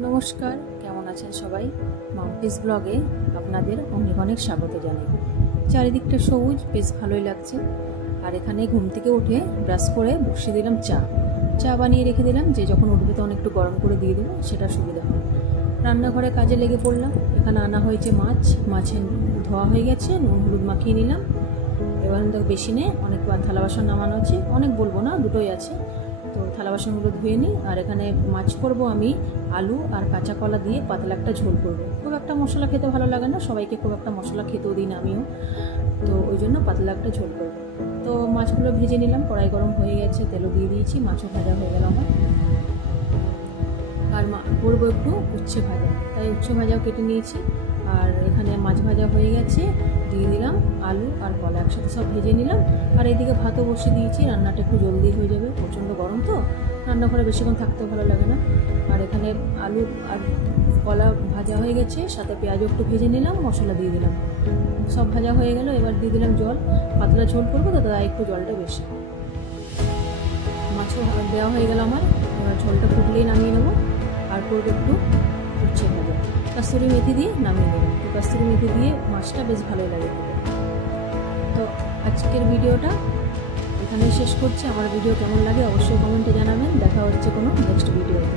नमस्कार केमन आছেন সবাই মাম্পিস ব্লগে আপনাদের অনেক অনেক স্বাগত জানাই। চারিদিকটা সবুজ, বেশ ভালোই লাগছে। আর এখানে ঘুম থেকে উঠে ব্রাশ করে বসিয়ে দিলাম চা বানিয়ে রেখে দিলাম, যে যখন উঠবে তখন একটু গরম করে দিয়ে দেবো, সেটা সুবিধা হয়। রান্নাঘরে কাজে লেগে পড়লাম। এখানে আনা হয়েছে মাছে ধোয়া হয়ে গেছে, নুন হলুদ মাখিয়ে নিলাম। এবার বেশি নেই, অনেক থালা বাসন নামানো আছে, অনেক বলবো না, দুটোই আছে। তো থালা বাসনগুলো ধুয়ে নিই। আর এখানে মাছ করব আমি আলু আর কাঁচা কলা দিয়ে পাতলা একটা ঝোল করব। খুব একটা মশলা খেতে ভালো লাগে না, সবাইকে খুব একটা মশলা খেতেও দিই না আমিও, তো ওই জন্য পাতলা একটা ঝোল করব। তো মাছগুলো ভেজে নিলাম, কড়াই গরম হয়ে গেছে, তেলও দিয়ে দিয়েছি, মাছও ভাজা হয়ে গেল আমার। আর করবো একটু উচ্ছে ভাজা, তাই উচ্ছে ভাজাও কেটে নিয়েছি। আর এখানে মাছ ভাজা হয়ে গেছে, দিয়ে দিলাম আলু আর কলা একসাথে সব ভেজে নিলাম। আর এইদিকে ভাতও বসিয়ে দিয়েছি, রান্নাটা একটু জলদি হয়ে যাবে, প্রচণ্ড গরম তো রান্নাঘরে বেশিক্ষণ থাকতেও ভালো লাগে না। আর এখানে আলু আর কলা ভাজা হয়ে গেছে, সাথে পেঁয়াজও একটু ভেজে নিলাম, মশলা দিয়ে দিলাম, সব ভাজা হয়ে গেল। এবার দিয়ে দিলাম জল, পাতলা ঝোল করবো তো তাই একটু জলটা বেশি। মাছও দেওয়া হয়ে গেল আমার, এবার ঝোলটা ফুটলেই নামিয়ে নেবো। আর করবো একটু উচ্ছে ভাজা, কস্তুরি মেথি দিয়ে নামিয়ে নেবো। তো কস্তুরি মেথি দিয়ে মাছটা বেশ ভালোই লাগে খেতে। তো আজকের ভিডিওটা এখানেই শেষ করছি। আমার ভিডিও কেমন লাগে অবশ্যই কমেন্টে জানাবেন। দেখা হচ্ছে কোনো নেক্সট ভিডিওতে।